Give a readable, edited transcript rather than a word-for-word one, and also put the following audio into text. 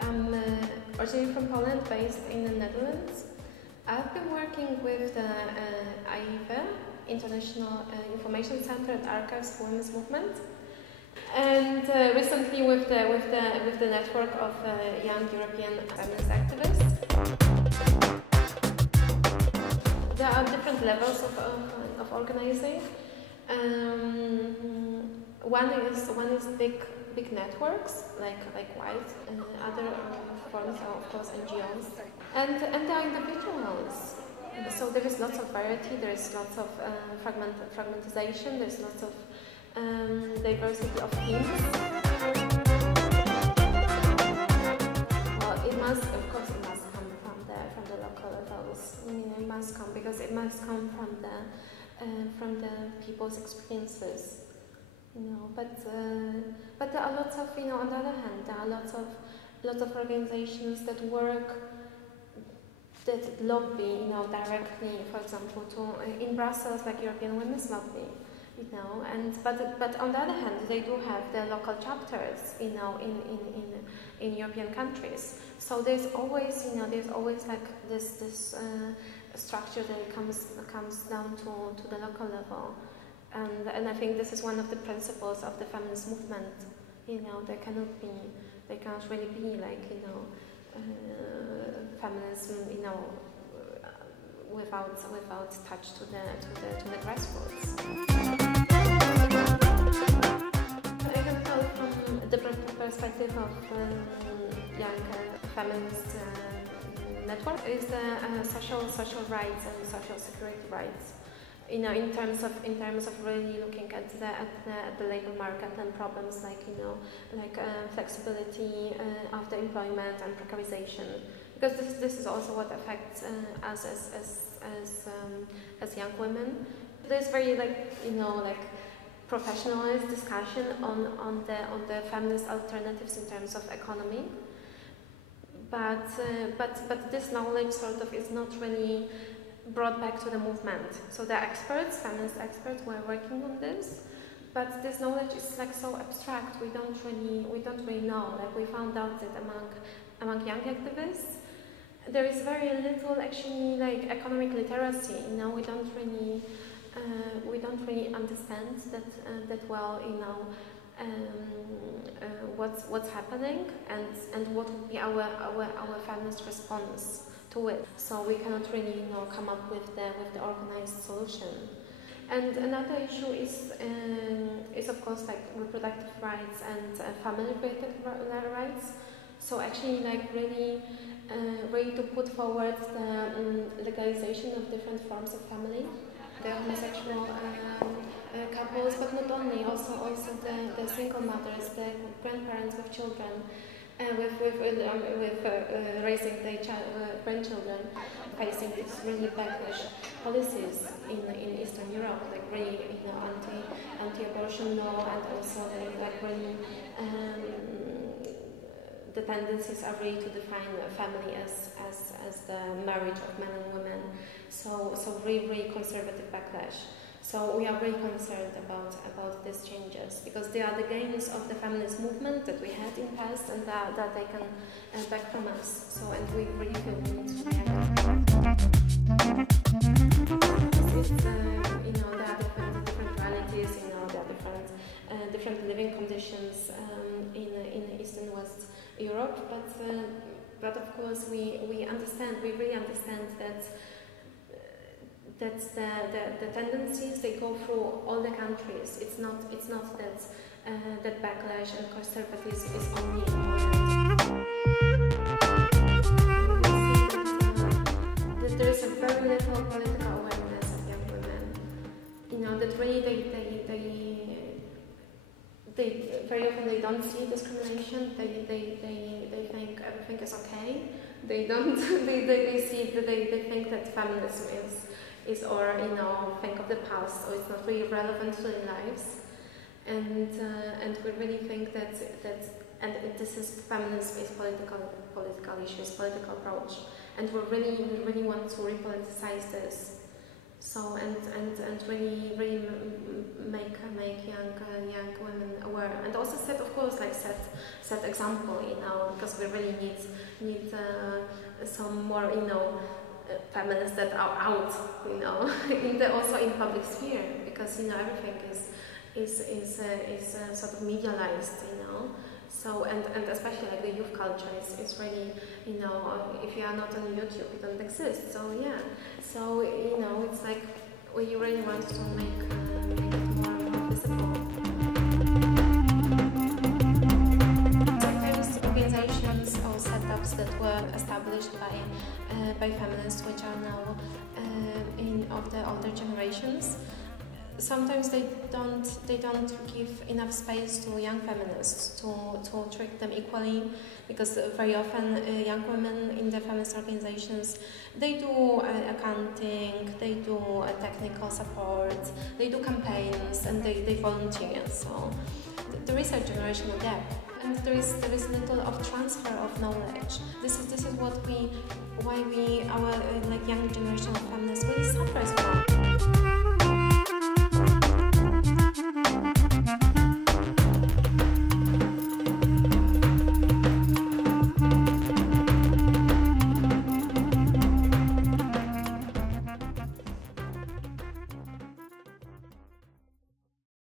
I'm originally from Poland, based in the Netherlands. I've been working with the IIAV, International Information Center and Archives for Women's Movement, and recently with the network of young European feminist activists. There are different levels of organizing. One is big networks like WIDE and other forms of course NGOs, and there are individuals. So there is lots of variety. There is lots of fragmentization. There's lots of diversity of teams. Well, it must come from the local levels. I mean, it must come because it must come from the people's experiences. But there are lots of, on the other hand, there are lots of organizations that work, that lobby, directly, for example, in Brussels, like European Women's Lobby, but on the other hand, they do have their local chapters, in European countries. So there's always, like this structure that comes down to the local level. And I think this is one of the principles of the feminist movement. There cannot really be like feminism, without touch to the grassroots. I can tell from a different perspective of young feminist network is the social rights and social security rights. In terms of really looking at the labor market and problems like flexibility after employment and precarization, because this is also what affects us as young women. There's very professionalist discussion on the feminist alternatives in terms of economy, but this knowledge sort of is not really brought back to the movement. So the experts, feminist experts, were working on this, but this knowledge is so abstract. We don't really know. We found out that among young activists, there is very little actually economic literacy. We don't really understand that well. What's happening and what would be our feminist response to it. So we cannot really come up with the organized solution. And another issue is of course reproductive rights and family-related rights. So actually really to put forward the legalization of different forms of family, the homosexual couples, but not only, also the single mothers, the grandparents with children, with raising their grandchildren, facing these really backlash policies in Eastern Europe, really anti-abortion law, and also really the tendencies are really to define family as the marriage of men and women. So really conservative backlash. So we are very concerned about these changes, because they are the gains of the feminist movement that we had in the past, and that they can back from us. So, and we really feel we need to react. There are different realities, there are different living conditions in East and West Europe, but of course we really understand that the tendencies, they go through all the countries. It's not that backlash and conservatism is only in Poland. There is a very little political awareness of young women. That really they very often they don't see discrimination. They think everything is okay. They don't. They think that feminism is or think of the past, or it's not really relevant to their lives, and we really think that and this is feminism is political issues, political approach, and we really want to repoliticize this. So and really make young women aware, and also set example, because we really need some more feminists that are out, also in public sphere, because everything is sort of medialized, So and especially like the youth culture is really, if you are not on YouTube, you don't exist. So yeah, so it's like we really want to make it more visible. Sometimes organizations or setups that were established by feminists, which are now of the older generations. Sometimes they don't give enough space to young feminists to treat them equally, because very often young women in the feminist organizations, they do accounting, they do technical support, they do campaigns, and they volunteer. So there is a generational gap, and there is little of transfer of knowledge. This is why our young generation of feminists really suffer.